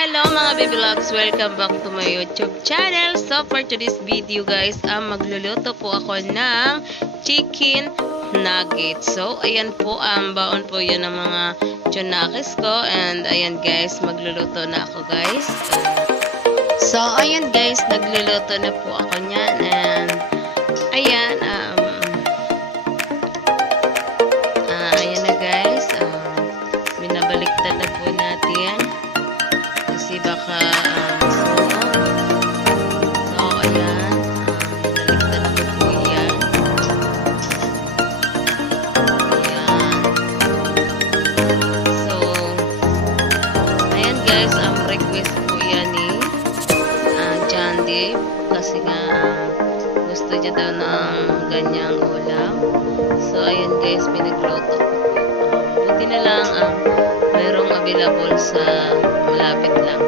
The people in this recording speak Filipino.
Hello mga baby loves! Welcome back to my YouTube channel. So for today's video guys, magluluto po ako ng chicken nuggets. So ayan po, baon po yun ng mga chunakis ko. And ayan guys, magluluto na ako guys. So ayan guys, nagluluto na po ako niyan. And ayan, ayan na guys. Binabaliktad na po natin. Kasi baka sunog. So, ayan. Naliktad ko po yan. Ayan. So, ayan guys. Request po yan ni John Dave. Kasi nga, gusto niya daw ng ganyang ulam. So, ayan guys. Pinagluto ko. Buti na lang, mayroong available sa malapit lang.